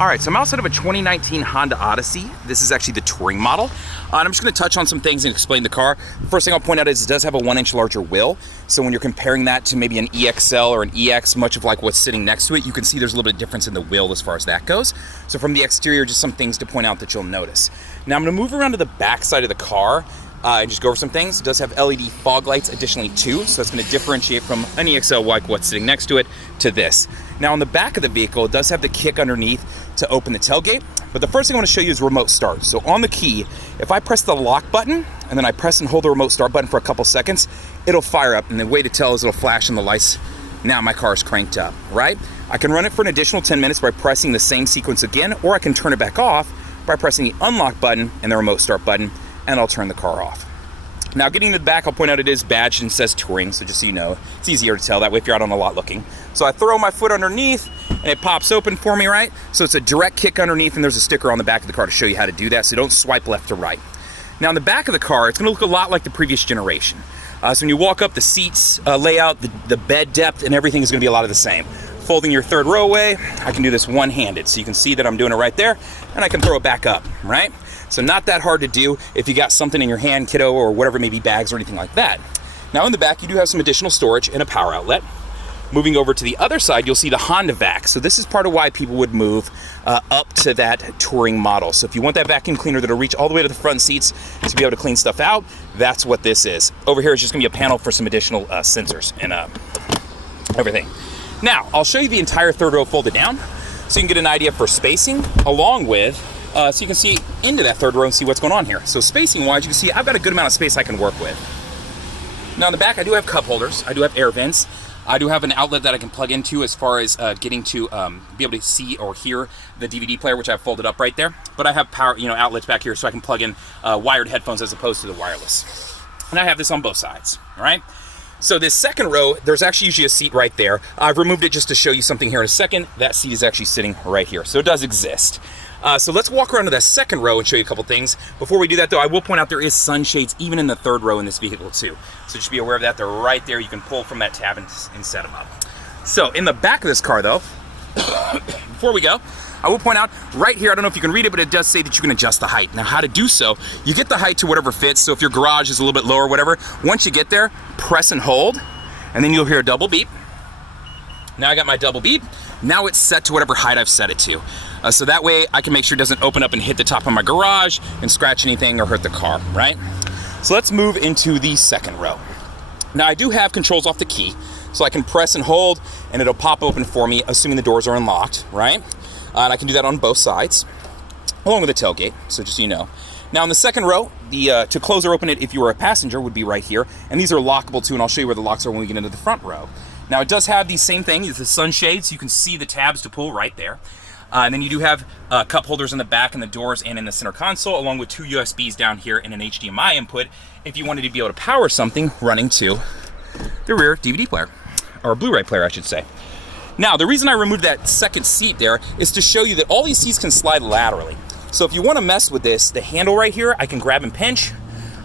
All right, so I'm outside of a 2019 Honda Odyssey. This is actually the Touring model. And I'm just gonna touch on some things and explain the car. First thing I'll point out is it does have a 1-inch larger wheel. So when you're comparing that to maybe an EXL or an EX, much of like what's sitting next to it, you can see there's a little bit of difference in the wheel as far as that goes. So from the exterior, just some things to point out that you'll notice. Now I'm gonna move around to the back side of the car and just go over some things. It does have LED fog lights additionally too, so that's gonna differentiate from an EXL like what's sitting next to it to this. Now on the back of the vehicle, it does have the kick underneath to open the tailgate, but the first thing I wanna show you is remote start. So on the key, if I press the lock button and then I press and hold the remote start button for a couple seconds, it'll fire up, and the way to tell is it'll flash in the lights. Now my car's cranked up, right? I can run it for an additional 10 minutes by pressing the same sequence again, or I can turn it back off by pressing the unlock button and the remote start button, and I'll turn the car off. Now getting to the back, I'll point out it is badged and says Touring, so just so you know, it's easier to tell that way if you're out on the lot looking. So I throw my foot underneath and it pops open for me, right? So it's a direct kick underneath, and there's a sticker on the back of the car to show you how to do that, so don't swipe left to right. Now in the back of the car, it's gonna look a lot like the previous generation. So when you walk up, the seats layout, the bed depth, and everything is gonna be a lot of the same. Folding your third row away, I can do this one-handed, so you can see that I'm doing it right there, and I can throw it back up, right? So not that hard to do if you got something in your hand, kiddo, or whatever, maybe bags or anything like that. Now in the back, you do have some additional storage and a power outlet. Moving over to the other side, you'll see the Honda vac. So this is part of why people would move up to that Touring model. So if you want that vacuum cleaner that'll reach all the way to the front seats to be able to clean stuff out, that's what this is. Over here is just gonna be a panel for some additional sensors and everything. Now, I'll show you the entire third row folded down so you can get an idea for spacing, along with, so you can see into that third row and see what's going on here. So spacing wise, you can see I've got a good amount of space I can work with. Now in the back, I do have cup holders, I do have air vents, I do have an outlet that I can plug into as far as getting to be able to see or hear the DVD player, which I've folded up right there. But I have power, outlets back here so I can plug in wired headphones as opposed to the wireless. And I have this on both sides, all right? So this second row, there's actually usually a seat right there. I've removed it just to show you something here in a second. That seat is actually sitting right here, so it does exist. So let's walk around to that second row and show you a couple things. Before we do that though, I will point out there is sunshades even in the third row in this vehicle too. So just be aware of that, they're right there. You can pull from that tab and set them up. So in the back of this car though, before we go, I will point out right here, I don't know if you can read it, but it does say that you can adjust the height. Now how to do so, you get the height to whatever fits. So if your garage is a little bit lower or whatever, once you get there, press and hold, and then you'll hear a double beep. Now I got my double beep. Now it's set to whatever height I've set it to. So that way I can make sure it doesn't open up and hit the top of my garage and scratch anything or hurt the car, right? So let's move into the second row. Now I do have controls off the key, so I can press and hold and it'll pop open for me, assuming the doors are unlocked, right? And I can do that on both sides, along with the tailgate, so just so you know. Now in the second row, to close or open it if you were a passenger would be right here, and these are lockable too, and I'll show you where the locks are when we get into the front row. Now it does have the same thing, it's the sunshade, so you can see the tabs to pull right there. And then you do have cup holders in the back and the doors and in the center console, along with 2 USBs down here and an HDMI input if you wanted to be able to power something running to the rear DVD player, or Blu-ray player I should say. Now the reason I removed that second seat there is to show you that all these seats can slide laterally. So if you want to mess with this, the handle right here, I can grab and pinch,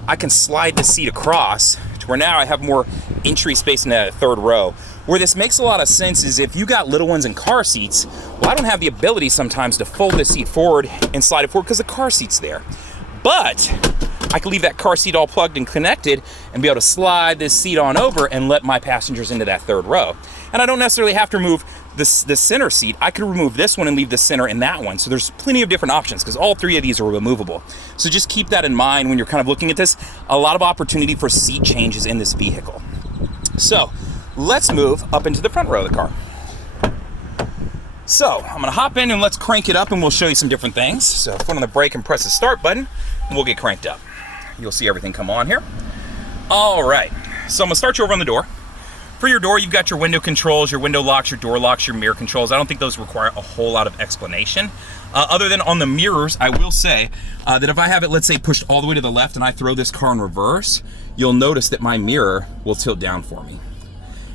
I can slide the seat across to where now I have more entry space in that third row. Where this makes a lot of sense is if you got little ones in car seats, well, I don't have the ability sometimes to fold the seat forward and slide it forward because the car seat's there. But I can leave that car seat all plugged and connected and be able to slide this seat on over and let my passengers into that third row. And I don't necessarily have to remove the center seat. I could remove this one and leave the center in that one. So there's plenty of different options because all 3 of these are removable. So just keep that in mind when you're kind of looking at this. A lot of opportunity for seat changes in this vehicle. So let's move up into the front row of the car. So I'm gonna hop in and let's crank it up and we'll show you some different things. So foot on the brake and press the start button and we'll get cranked up. You'll see everything come on here. All right, so I'm gonna start you over on the door. For your door, you've got your window controls, your window locks, your door locks, your mirror controls. I don't think those require a whole lot of explanation. Other than on the mirrors, I will say that if I have it, let's say, pushed all the way to the left and I throw this car in reverse, you'll notice that my mirror will tilt down for me.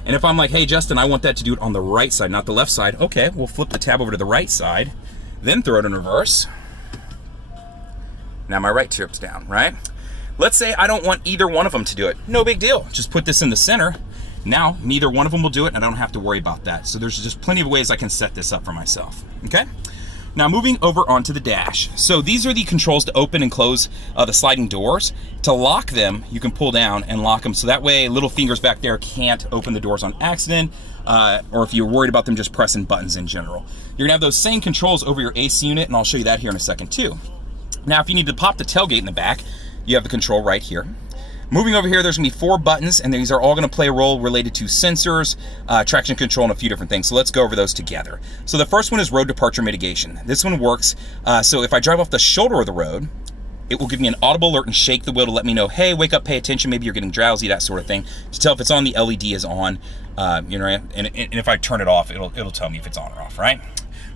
And if I'm like, hey, Justin, I want that to do it on the right side, not the left side, okay, we'll flip the tab over to the right side, then throw it in reverse. Now my right tips down, right? Let's say I don't want either one of them to do it. No big deal. Just put this in the center. Now, neither one of them will do it, and I don't have to worry about that. So there's just plenty of ways I can set this up for myself, okay? Now moving over onto the dash. So these are the controls to open and close the sliding doors. To lock them, you can pull down and lock them, so that way little fingers back there can't open the doors on accident, or if you're worried about them just pressing buttons in general. You're gonna have those same controls over your AC unit, and I'll show you that here in a second too. Now if you need to pop the tailgate in the back, you have the control right here. Moving over here, there's gonna be 4 buttons, and these are all gonna play a role related to sensors, traction control, and a few different things. So let's go over those together. So the first one is road departure mitigation. This one works, so if I drive off the shoulder of the road, it will give me an audible alert and shake the wheel to let me know, hey, wake up, pay attention, maybe you're getting drowsy, that sort of thing. To tell if it's on, the LED is on, you know, and if I turn it off, it'll tell me if it's on or off, right?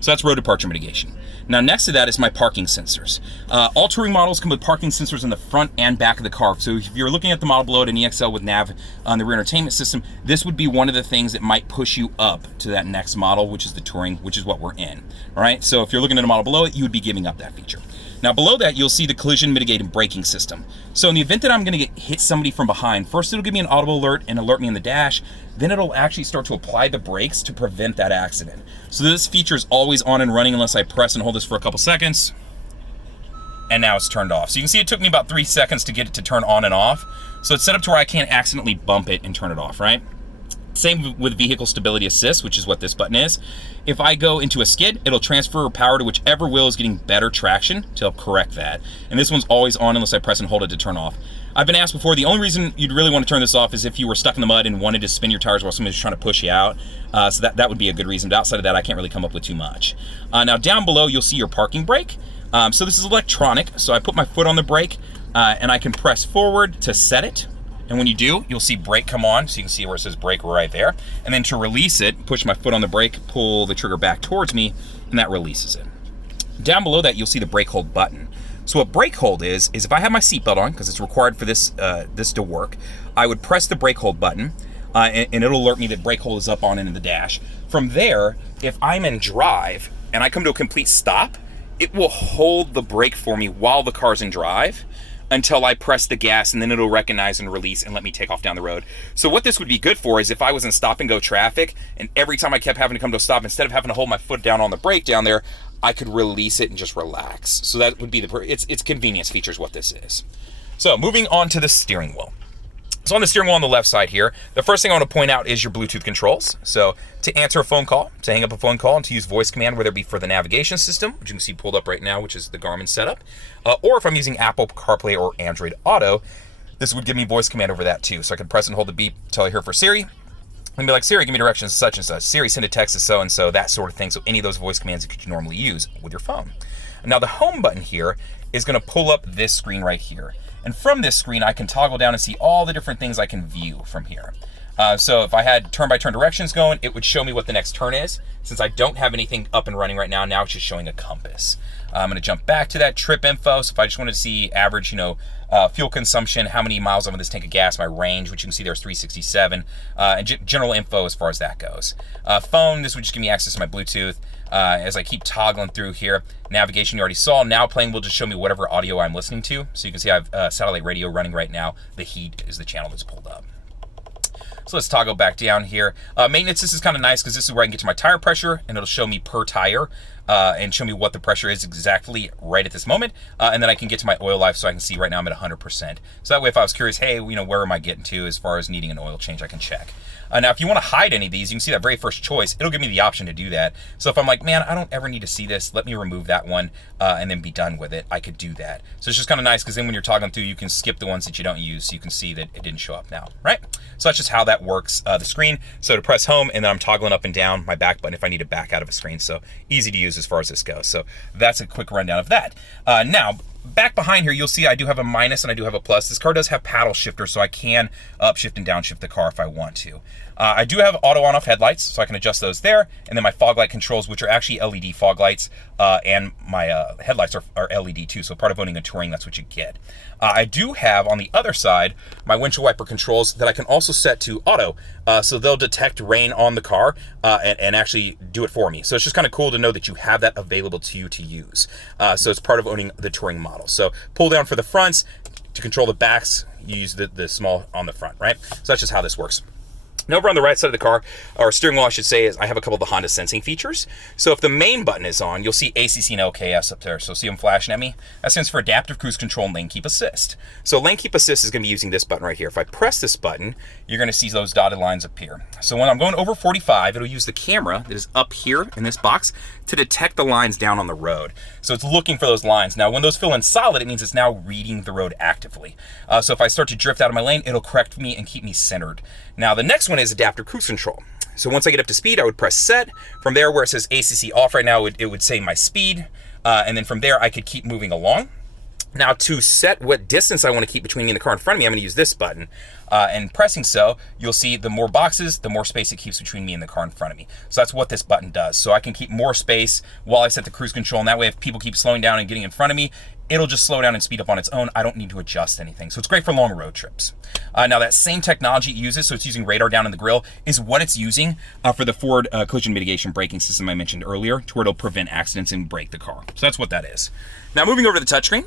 So that's road departure mitigation. Now next to that is my parking sensors. All touring models come with parking sensors in the front and back of the car. So if you're looking at the model below at an EXL with nav on the rear entertainment system, this would be one of the things that might push you up to that next model, which is the Touring, which is what we're in. All right, so if you're looking at a model below it, you would be giving up that feature. Now below that, you'll see the collision mitigating braking system. So in the event that I'm gonna hit somebody from behind, first it'll give me an audible alert and alert me in the dash, then it'll actually start to apply the brakes to prevent that accident. So this feature is always on and running unless I press and hold this for a couple seconds, and now it's turned off. So you can see it took me about 3 seconds to get it to turn on and off. So it's set up to where I can't accidentally bump it and turn it off, right? Same with vehicle stability assist, which is what this button is. If I go into a skid, it'll transfer power to whichever wheel is getting better traction to help correct that. And this one's always on unless I press and hold it to turn off. I've been asked before, the only reason you'd really want to turn this off is if you were stuck in the mud and wanted to spin your tires while somebody's trying to push you out. So that would be a good reason. But outside of that, I can't really come up with too much. Now down below, you'll see your parking brake. So this is electronic. So I put my foot on the brake and I can press forward to set it. And when you do, you'll see brake come on, so you can see where it says brake right there. And then to release it, push my foot on the brake, pull the trigger back towards me, and that releases it. Down below that, you'll see the brake hold button. So what brake hold is if I have my seatbelt on, because it's required for this to work, I would press the brake hold button, and it'll alert me that brake hold is up on in the dash. From there, if I'm in drive and I come to a complete stop, it will hold the brake for me while the car's in drive, until I press the gas, and then it'll recognize and release and let me take off down the road. So what this would be good for is if I was in stop and go traffic, and every time I kept having to come to a stop, instead of having to hold my foot down on the brake down there, I could release it and just relax. So that would be it's convenience features what this is. So moving on to the steering wheel. So on the steering wheel on the left side here, the first thing I want to point out is your Bluetooth controls. So to answer a phone call, to hang up a phone call, and to use voice command, whether it be for the navigation system, which you can see pulled up right now, which is the Garmin setup, or if I'm using Apple CarPlay or Android Auto, this would give me voice command over that too. So I can press and hold the beep until I hear for Siri, and be like, Siri, give me directions such and such. Siri, send a text to so-and-so, that sort of thing. So any of those voice commands that you normally use with your phone. Now the home button here is going to pull up this screen right here. And from this screen, I can toggle down and see all the different things I can view from here. So if I had turn-by-turn directions going, it would show me what the next turn is. Since I don't have anything up and running right now, now it's just showing a compass. I'm going to jump back to that trip info. So if I just wanted to see average, fuel consumption, how many miles I'm on this tank of gas, my range, which you can see there's 367, and general info as far as that goes. Phone, this would just give me access to my Bluetooth. As I keep toggling through here, navigation you already saw. Now playing will just show me whatever audio I'm listening to. So you can see I have satellite radio running right now. The heat is the channel that's pulled up. So let's toggle back down here. Maintenance, this is kind of nice because this is where I can get to my tire pressure, and it'll show me per tire and show me what the pressure is exactly right at this moment. And then I can get to my oil life, so I can see right now I'm at 100%. So that way if I was curious, hey, where am I getting to as far as needing an oil change, I can check. Now, if you want to hide any of these, you can see that very first choice. It'll give me the option to do that. So if I'm like, man, I don't ever need to see this, let me remove that one and then be done with it, I could do that. So it's just kind of nice because then when you're toggling through, you can skip the ones that you don't use, so you can see that it didn't show up now, right? So that's just how that works, the screen. So to press home, and then I'm toggling up and down my back button if I need to back out of a screen. So easy to use as far as this goes. So that's a quick rundown of that. Now, back behind here, you'll see I do have a minus and I do have a plus. This car does have paddle shifter, so I can upshift and downshift the car if I want to. I do have auto on-off headlights, so I can adjust those there. And then my fog light controls, which are actually LED fog lights, and my headlights are LED too, so part of owning a Touring, that's what you get. I do have, on the other side, my windshield wiper controls that I can also set to auto, so they'll detect rain on the car and actually do it for me. So it's just kind of cool to know that you have that available to you to use. So it's part of owning the Touring model. So pull down for the fronts, to control the backs, you use the small on the front, right? So that's just how this works. Now over on the right side of the car, or steering wheel I should say, is I have a couple of the Honda sensing features. So if the main button is on, you'll see ACC and LKS up there. So see them flashing at me? That stands for Adaptive Cruise Control and Lane Keep Assist. So Lane Keep Assist is going to be using this button right here. If I press this button, you're going to see those dotted lines appear. So when I'm going over 45, it'll use the camera that is up here in this box to detect the lines down on the road. So it's looking for those lines. Now when those fill in solid, it means it's now reading the road actively. So if I start to drift out of my lane, it'll correct me and keep me centered. Now the next one is Adaptive Cruise Control. So once I get up to speed, I would press set. From there, where it says ACC off right now, it would say my speed. And then from there, I could keep moving along. Now to set what distance I want to keep between me and the car in front of me, I'm going to use this button. And pressing so, you'll see the more boxes, the more space it keeps between me and the car in front of me. So that's what this button does. So I can keep more space while I set the cruise control. And that way, if people keep slowing down and getting in front of me, it'll just slow down and speed up on its own. I don't need to adjust anything. So it's great for long road trips. Now that same technology it uses, so it's using radar down in the grille, is what it's using for the Ford collision mitigation braking system I mentioned earlier, to where it'll prevent accidents and brake the car. So that's what that is. Now moving over to the touchscreen.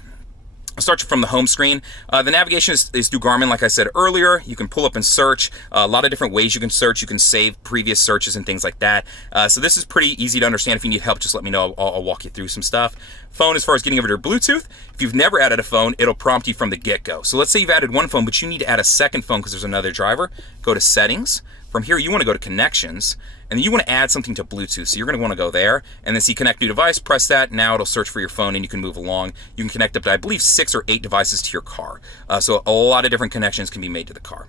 I'll start from the home screen. The navigation is through Garmin, like I said earlier. You can pull up and search. A lot of different ways you can search. You can save previous searches and things like that. So this is pretty easy to understand. If you need help, just let me know. I'll walk you through some stuff. Phone, as far as getting over to Bluetooth, if you've never added a phone, it'll prompt you from the get-go. So let's say you've added one phone, but you need to add a second phone because there's another driver. Go to Settings. From here, you want to go to Connections, and then you want to add something to Bluetooth. So you're going to want to go there, and then see Connect New Device, press that. Now it'll search for your phone, and you can move along. You can connect up to, I believe, 6 or 8 devices to your car. So a lot of different connections can be made to the car.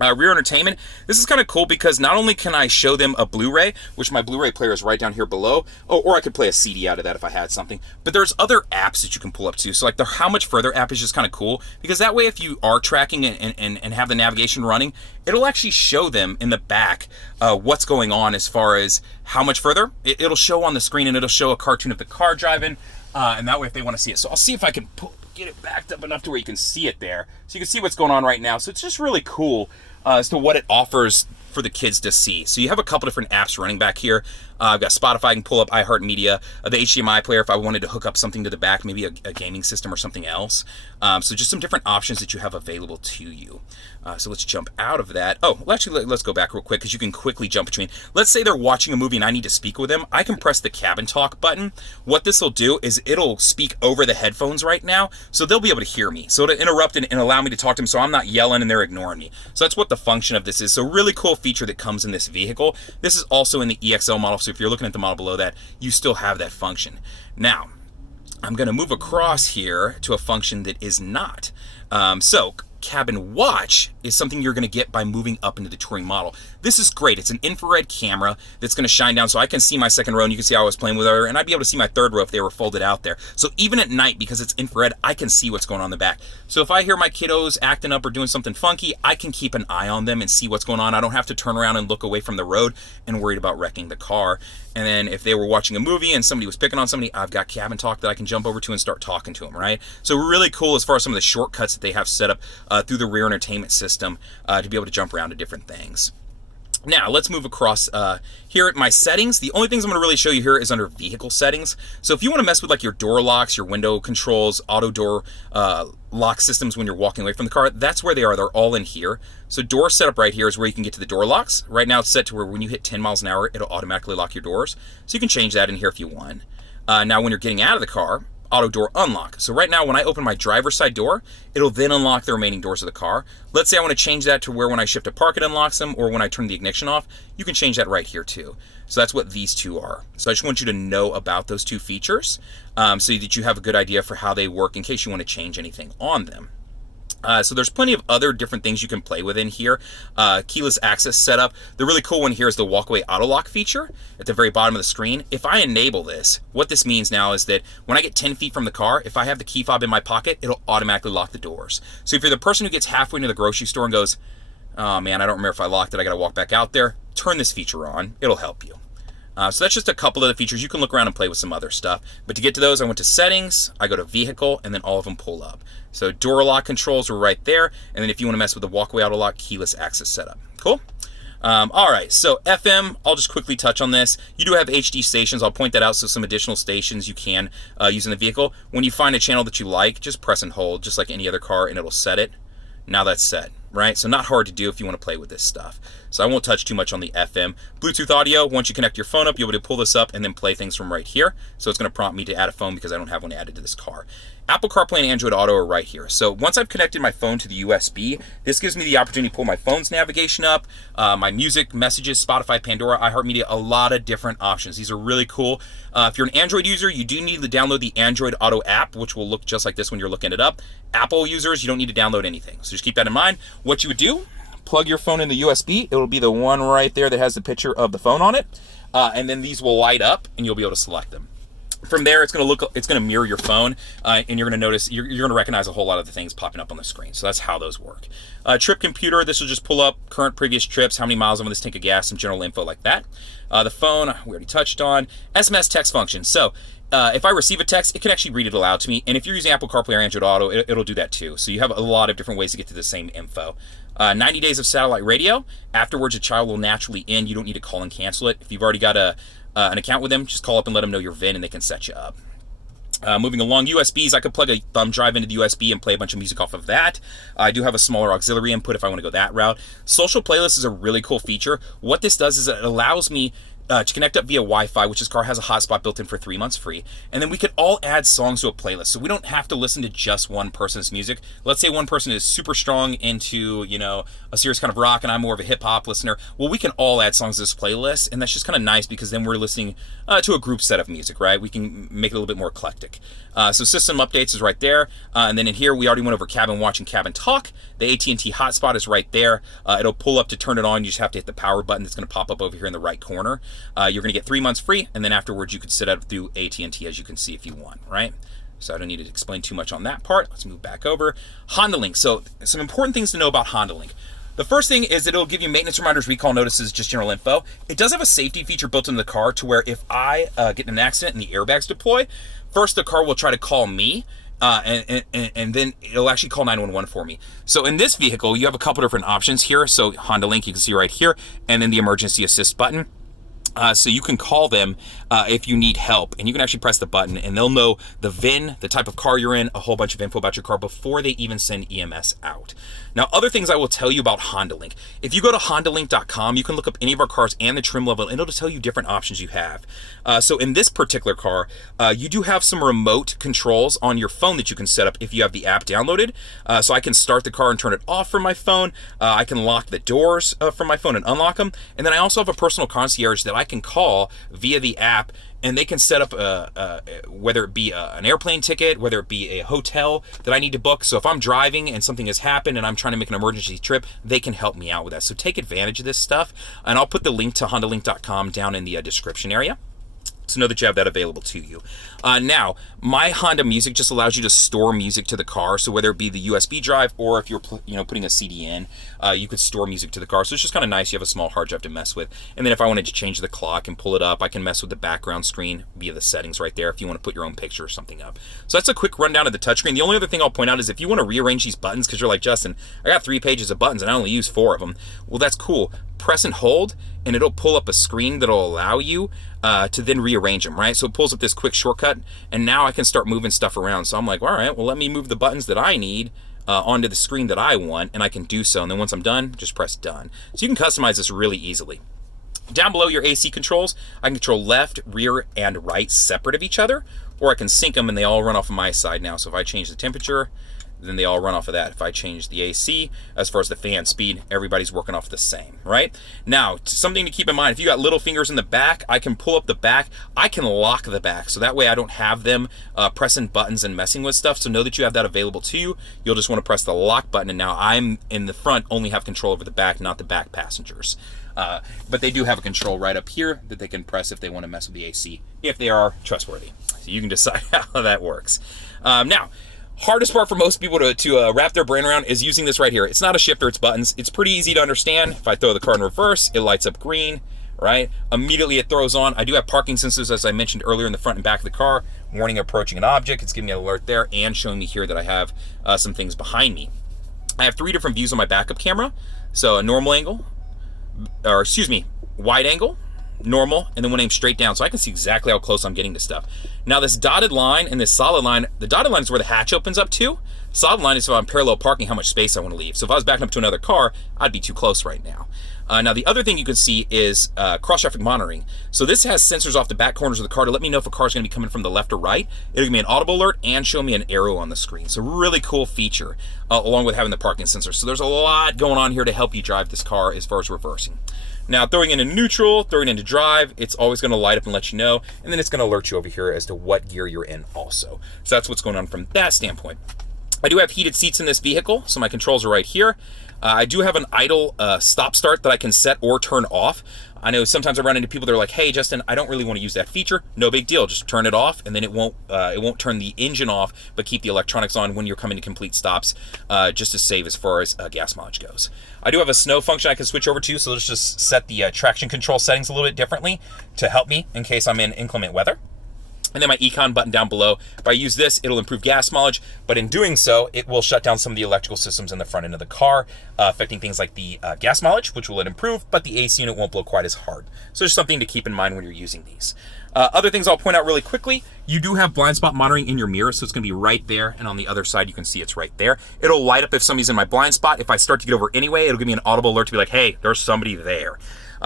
Rear entertainment. This is kind of cool because not only can I show them a Blu-ray, which my Blu-ray player is right down here below, or I could play a CD out of that if I had something, but there's other apps that you can pull up to. So like the How Much Further app is just kind of cool because that way if you are tracking and have the navigation running, it'll actually show them in the back what's going on as far as how much further. It'll show on the screen and it'll show a cartoon of the car driving, and that way if they want to see it. So I'll see if I can get it backed up enough to where you can see it there. So you can see what's going on right now. So it's just really cool as to what it offers for the kids to see. So you have a couple different apps running back here. I've got Spotify, I can pull up iHeartMedia, the HDMI player if I wanted to hook up something to the back, maybe a gaming system or something else. So just some different options that you have available to you. So let's jump out of that. Oh, well, actually, let's go back real quick because you can quickly jump between. Let's say they're watching a movie and I need to speak with them. I can press the cabin talk button. What this will do is it'll speak over the headphones right now, so they'll be able to hear me. So it'll interrupt and allow me to talk to them so I'm not yelling and they're ignoring me. So that's what the function of this is. So really cool feature that comes in this vehicle. This is also in the EXL model, so if you're looking at the model below that, you still have that function. Now, I'm going to move across here to a function that is not. So cabin watch is something you're going to get by moving up into the Touring model. This is great. It's an infrared camera that's going to shine down so I can see my second row and you can see how I was playing with her, and I'd be able to see my third row if they were folded out there. So even at night, because it's infrared, I can see what's going on in the back. So if I hear my kiddos acting up or doing something funky, I can keep an eye on them and see what's going on. I don't have to turn around and look away from the road and worried about wrecking the car. And then if they were watching a movie and somebody was picking on somebody, I've got cabin talk that I can jump over to and start talking to them, right? So really cool as far as some of the shortcuts that they have set up through the rear entertainment system to be able to jump around to different things. Now, let's move across here at my settings. The only things I'm going to really show you here is under vehicle settings. So if you want to mess with like your door locks, your window controls, auto door lock systems when you're walking away from the car, that's where they are. They're all in here. So door setup right here is where you can get to the door locks. Right now it's set to where when you hit 10 miles an hour, it'll automatically lock your doors. So you can change that in here if you want. Now, when you're getting out of the car, auto door unlock. So right now when I open my driver's side door, it'll then unlock the remaining doors of the car. Let's say I want to change that to where when I shift to park it unlocks them, or when I turn the ignition off, you can change that right here too. So that's what these two are. So I just want you to know about those two features so that you have a good idea for how they work in case you want to change anything on them. So there's plenty of other different things you can play with in here. Keyless access setup. The really cool one here is the walkaway auto lock feature at the very bottom of the screen. If I enable this, what this means now is that when I get 10 feet from the car, if I have the key fob in my pocket, it'll automatically lock the doors. So if you're the person who gets halfway into the grocery store and goes, oh man, I don't remember if I locked it, I gotta walk back out there, turn this feature on, it'll help you. So that's just a couple of the features. You can look around and play with some other stuff. But to get to those, I went to settings, I go to vehicle, and then all of them pull up. So door lock controls are right there. And then if you want to mess with the walkaway auto lock, keyless access setup. Cool? All right, so FM, I'll just quickly touch on this. You do have HD stations. I'll point that out, so some additional stations you can use in the vehicle. When you find a channel that you like, just press and hold, just like any other car, and it'll set it. Now that's set. right? So not hard to do if you want to play with this stuff. So I won't touch too much on the FM. Bluetooth audio, once you connect your phone up, you'll be able to pull this up and then play things from right here. So it's going to prompt me to add a phone because I don't have one added to this car. Apple CarPlay and Android Auto are right here. So once I've connected my phone to the USB, this gives me the opportunity to pull my phone's navigation up, my music, messages, Spotify, Pandora, iHeartMedia, a lot of different options. These are really cool. If you're an Android user, you do need to download the Android Auto app, which will look just like this when you're looking it up. Apple users, you don't need to download anything. So just keep that in mind. What you would do, plug your phone in the USB. It'll be the one right there that has the picture of the phone on it. And then these will light up and you'll be able to select them. From there, it's going to mirror your phone, and you're going to notice, you're going to recognize a whole lot of the things popping up on the screen. So that's how those work. Trip computer, this will just pull up current, previous trips, how many miles on this tank of gas, some general info like that. The phone, we already touched on. SMS text function. So if I receive a text, it can actually read it aloud to me. And if you're using Apple CarPlay or Android Auto, it'll do that too. So you have a lot of different ways to get to the same info. 90 days of satellite radio. Afterwards, a child will naturally end. You don't need to call and cancel it. If you've already got an account with them, just call up and let them know your VIN and they can set you up. Moving along, USBs, I could plug a thumb drive into the USB and play a bunch of music off of that. I do have a smaller auxiliary input if I want to go that route. Social playlist is a really cool feature. What this does is it allows me to connect up via Wi-Fi, which this car has a hotspot built in for 3 months free. And then we could all add songs to a playlist. So we don't have to listen to just one person's music. Let's say one person is super strong into, a serious kind of rock and I'm more of a hip hop listener. Well, we can all add songs to this playlist. And that's just kind of nice because then we're listening to a group set of music, right? We can make it a little bit more eclectic. So system updates is right there. And then in here, we already went over cabin watch and cabin talk. The AT&T hotspot is right there. It'll pull up to turn it on. You just have to hit the power button that's going to pop up over here in the right corner. You're going to get 3 months free, and then afterwards you could set up through AT&T as you can see if you want, right? So I don't need to explain too much on that part. Let's move back over. Honda Link. So some important things to know about Honda Link. The first thing is that it'll give you maintenance reminders, recall notices, just general info. It does have a safety feature built into the car to where if I get in an accident and the airbags deploy, first the car will try to call me, and then it'll actually call 911 for me. So in this vehicle, you have a couple different options here. So Honda Link, you can see right here, and then the emergency assist button. So you can call them if you need help, and you can actually press the button and they'll know the VIN, the type of car you're in, a whole bunch of info about your car before they even send EMS out. Now, other things I will tell you about Honda Link. If you go to HondaLink.com, you can look up any of our cars and the trim level, and it'll tell you different options you have. So in this particular car, you do have some remote controls on your phone that you can set up if you have the app downloaded. So I can start the car and turn it off from my phone. I can lock the doors from my phone and unlock them. And then I also have a personal concierge that I can call via the app, and they can set up whether it be an airplane ticket, whether it be a hotel that I need to book. So if I'm driving and something has happened and I'm trying to make an emergency trip, they can help me out with that. So take advantage of this stuff, and I'll put the link to HondaLink.com down in the description area. So know that you have that available to you. Now, my Honda Music just allows you to store music to the car. So whether it be the USB drive or if you're putting a CD in, you could store music to the car. So it's just kind of nice. You have a small hard drive to mess with. And then if I wanted to change the clock and pull it up, I can mess with the background screen via the settings right there if you want to put your own picture or something up. So that's a quick rundown of the touchscreen. The only other thing I'll point out is if you want to rearrange these buttons, because you're like, Justin, I got 3 pages of buttons and I only use 4 of them. Well, that's cool. Press and hold, and it'll pull up a screen that'll allow you to then rearrange them, right? So it pulls up this quick shortcut, and now I can start moving stuff around. So I'm like, all right, well, let me move the buttons that I need onto the screen that I want, and I can do so. And then once I'm done, just press done. So you can customize this really easily. Down below your AC controls, I can control left, rear, and right separate of each other, or I can sync them and they all run off of my side now. So if I change the temperature, then they all run off of that. If I change the AC, as far as the fan speed, everybody's working off the same, right? Now, something to keep in mind, if you got little fingers in the back, I can pull up the back. I can lock the back, so that way I don't have them pressing buttons and messing with stuff. So know that you have that available to you. You'll just want to press the lock button, and now I'm in the front, only have control over the back, not the back passengers. But they do have a control right up here that they can press if they want to mess with the AC, if they are trustworthy. So you can decide how that works. Now, hardest part for most people to wrap their brain around is using this right here. It's not a shifter, it's buttons. It's pretty easy to understand. If I throw the car in reverse, it lights up green, right? Immediately it throws on. I do have parking sensors, as I mentioned earlier, in the front and back of the car, warning approaching an object. It's giving me an alert there and showing me here that I have some things behind me. I have 3 different views on my backup camera. So a normal angle, or excuse me, wide angle, normal, and then one aimed straight down, so I can see exactly how close I'm getting to stuff. Now this dotted line and this solid line, the dotted line is where the hatch opens up to. Solid line is if I'm parallel parking, how much space I want to leave. So if I was backing up to another car, I'd be too close right now. Now the other thing you can see is cross-traffic monitoring. So this has sensors off the back corners of the car to let me know if a car is going to be coming from the left or right. It'll give me an audible alert and show me an arrow on the screen. So really cool feature, along with having the parking sensor. So there's a lot going on here to help you drive this car as far as reversing. Now throwing it into neutral, throwing it into drive, it's always going to light up and let you know, and then it's going to alert you over here as to what gear you're in also. So that's what's going on from that standpoint. I do have heated seats in this vehicle, so my controls are right here. I do have an idle stop start that I can set or turn off. I know sometimes I run into people that are like, hey Justin, I don't really want to use that feature. No big deal, just turn it off, and then it won't turn the engine off, but keep the electronics on when you're coming to complete stops, just to save as far as gas mileage goes. I do have a snow function I can switch over to, so let's just set the traction control settings a little bit differently to help me in case I'm in inclement weather. And then my econ button down below. If I use this, it'll improve gas mileage, but in doing so, it will shut down some of the electrical systems in the front end of the car, affecting things like the gas mileage, which will improve, but the AC unit won't blow quite as hard. So just something to keep in mind when you're using these. Other things I'll point out really quickly, you do have blind spot monitoring in your mirror, so it's gonna be right there, and on the other side, you can see it's right there. It'll light up if somebody's in my blind spot. If I start to get over anyway, it'll give me an audible alert to be like, hey, there's somebody there.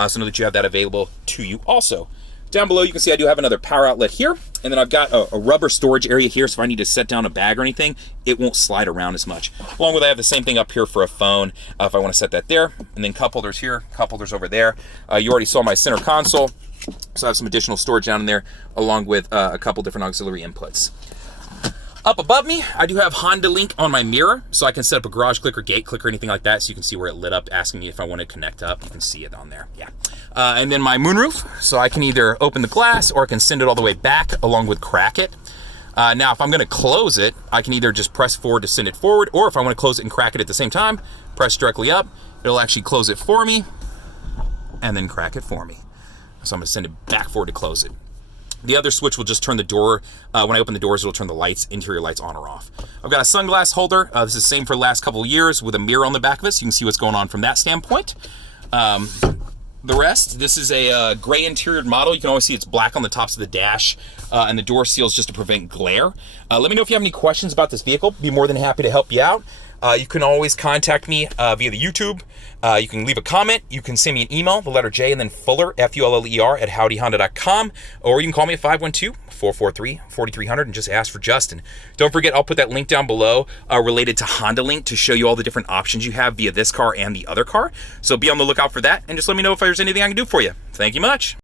So know that you have that available to you also. Down below, you can see I do have another power outlet here, and then I've got a rubber storage area here, so if I need to set down a bag or anything, it won't slide around as much. Along with I have the same thing up here for a phone, if I want to set that there, and then cup holders here, cup holders over there. You already saw my center console, so I have some additional storage down in there, along with a couple different auxiliary inputs. Up above me, I do have Honda Link on my mirror, so I can set up a garage click or gate click or anything like that, so you can see where it lit up, asking me if I want to connect up. You can see it on there, yeah. And then my moonroof, so I can either open the glass or I can send it all the way back along with crack it. Now, if I'm going to close it, I can either just press forward to send it forward, or if I want to close it and crack it at the same time, press directly up. It'll actually close it for me, and then crack it for me. So I'm going to send it back forward to close it. The other switch will just turn the door, when I open the doors, it'll turn the lights, interior lights on or off. I've got a sunglass holder. This is the same for the last couple of years with a mirror on the back of it, so you can see what's going on from that standpoint. The rest, this is a gray interior model. You can always see it's black on the tops of the dash, and the door seals just to prevent glare. Let me know if you have any questions about this vehicle. Be more than happy to help you out. You can always contact me via the YouTube. You can leave a comment. You can send me an email, the letter J, and then Fuller, F-U-L-L-E-R, at howdyhonda.com. Or you can call me at 512-443-4300 and just ask for Justin. Don't forget, I'll put that link down below related to Honda Link to show you all the different options you have via this car and the other car. So be on the lookout for that, and just let me know if there's anything I can do for you. Thank you much.